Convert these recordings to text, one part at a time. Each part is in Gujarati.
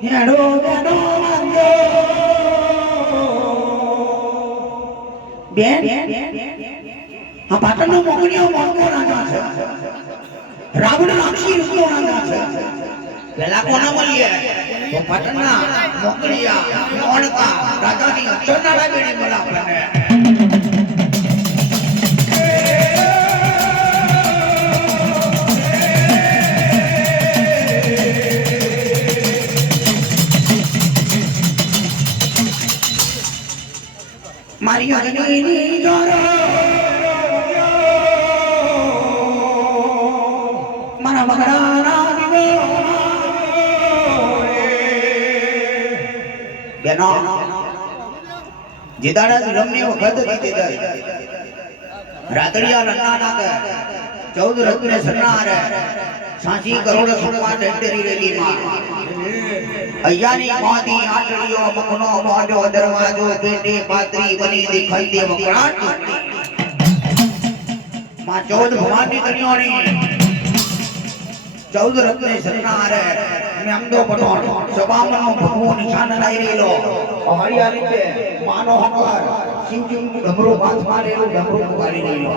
હેડો બેનો બેન આ પાટણનો મોકળીઓ મોકો રાજા છે રાવણ રાક્ષી રૂપનો રાજા છે પેલા કોના મળીએ તો પાટણના મોકળિયા મોણકા રાજાની અચરનાળા બેડી મળા આપણને મારી અગ્નિની જોરો મારા મગરાના દીવો બેનો જીદાડા રમની વખત હતી તે રાતડિયા રન્ના નાકે 14 રત્ને સન્નારે 86 કરોડ સુપા ટેટરી રેલીમાં અયાની મોદી આટડીઓ મખનો મોઢો દરવાજો પેટે પાત્રી બની દેખાઈ વકરાટ માં 14 ભવાની કન્યાણી 14 રત્ને સન્નારે મેમદો પટોણ સબામનો ભગવો નિશાન લઈ રહેલો પહાડિયા રીતે માનો હકર શિવજી ડમરો હાથ મારેલો ડમરો પુકારી રહેલો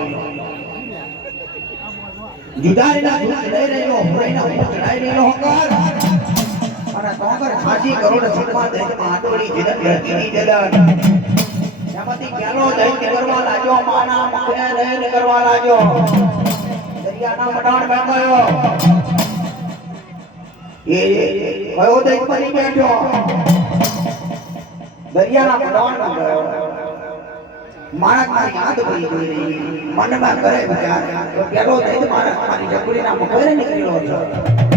જુદારીના દૂધ લઈ રહેલો હોરાઈના ઉપર ચડાઈ રહેલો હકર અને તોગર 86 કરોડ સુપા દેશમાં આટોડી જીદત લડતીની જલન એમાંથી કેલો જઈ કરવા લાગ્યો માના મુખે રહી કરવા લાગ્યો દરિયાના મડાણ બેઠો એ કયો દેખ પડી બેઠો દરિયાના મડાણ ગયો મારા મારી યાદ પડી ગઈ મનમાં કરે વિચાર તો પેલો દેખ મારી જગડીના મુખે નીકળ્યો છે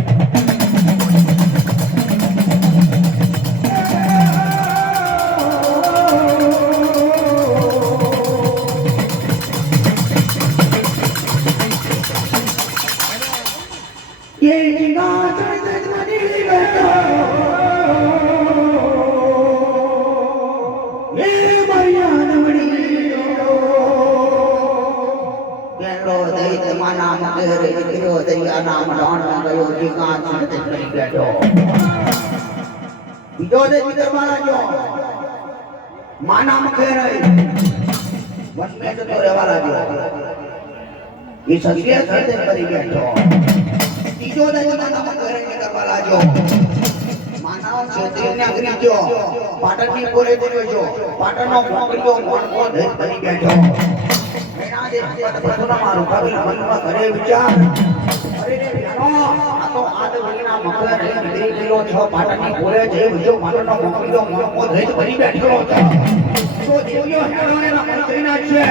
બીજો દે વિદર્ભમાં લાગ્યો માના મખે રહી વન મે જતો રહેવા લાગ્યો એ સત્ય સત્ય કરી બેઠો બીજો દે માના મખે રહી કરવા લાગ્યો માનવ ક્ષત્રિયને અગ્નિજો પાટણની પોરે દેજો પાટણનો મોકળ્યો મોણકો ધઈ કરી બેઠો મેના દે પ્રથમ મારું કવિ મનમાં કરે વિચાર અરે રે બેનો આ તો આદ વલીના મખે રહી નીકળી ગયો છો પાટણની પોરે જઈ બીજો પાટણનો મોકળ્યો મોણકો ધઈ કરી બેઠો હતો તો દેવ્યો હેડોને ના મંત્રીના છે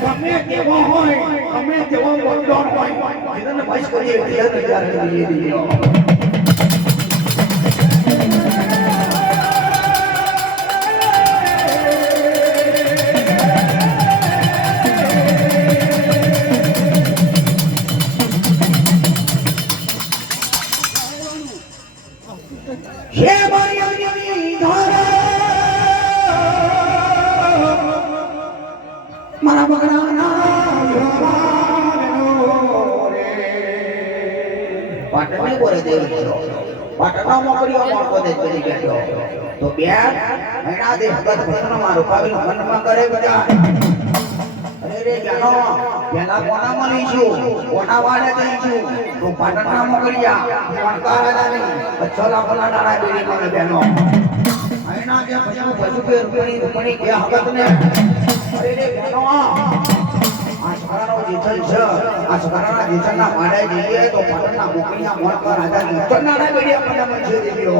ગમે તેવો હોય ગમે તેવો બોલડોન હોય જેને ભાઈ કરીએ વિચાર કરીએ દીયો પાટણનો મોકળ્યો મોણકો દે કરી બેઠો તો બેન એના દે ભગત ભગતનો રૂપાવીનો મનમાં કરે બધા અરે રે જાનો પેલા કોના મળીશું કોના વાડે જઈશું તો પાટણના મોકળ્યા મોણકા રાજાની અચ્છલા ભલા નાણા બેડી મને બેનો એના જે પશુ કે રૂપણી કે હગતને અરે રે બેનો આ સકારાનો જીતલ છે આ સકારાના જીતલના માડે જઈએ તો પાટણના મોકળિયા મોણકા રાજાની અચરનાળા બેડી આપણને મંજૂર દીધો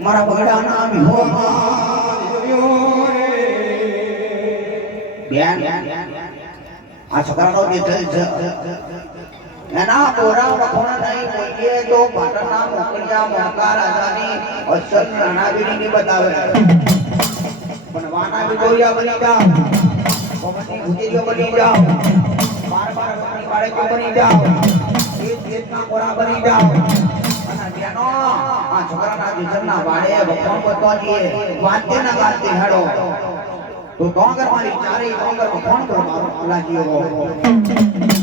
મારા બગડાના વિહોમાં બેન આ છોકરાનો જીતલ છે એના પોરા વખોણા નહીં બોલીએ તો પાટણના મોકળિયા મોણકા રાજાની અસલ રણાવીરની બતાવે પણ વાના વિજોયા બની જાઓ પવનની ભૂતિરીઓ બની જાઓ બાર બાર બાળકો બની જાઓ દેશના કોરા બની જાઓ અને બેનો આ છોકરાના જીજરના વાડે ભગવાન બતવાજીએ વાંચે ના ગાતે હેડો તો ડોંગર મારી ચારે ડોંગર કોણ પર મારો લાગ્યો હો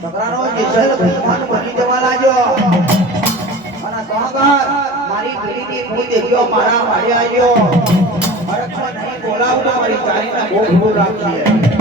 છોકરાનો જેસલ ભગવાન બની જવા લાગ્યો અને મારી પીડીની કોઈ દેખ્યો મારા વાડે આવ્યો હરખમાં નહીં બોલાવતા મારી ચારીના બહુ રાખીએ